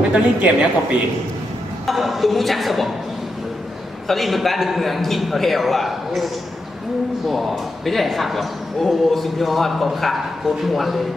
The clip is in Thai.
ไม่ต้องเล่นเกมเนี้ยกว่าปี ตุ้มมุ้งชักสบอกเขาเรียกมันบ้านดึงเมืองทิศเขาแถวอ่ะ บ่ไม่ได้ขับหรอ โอ้โหสุดยอดกองขาโคตรมวนเลย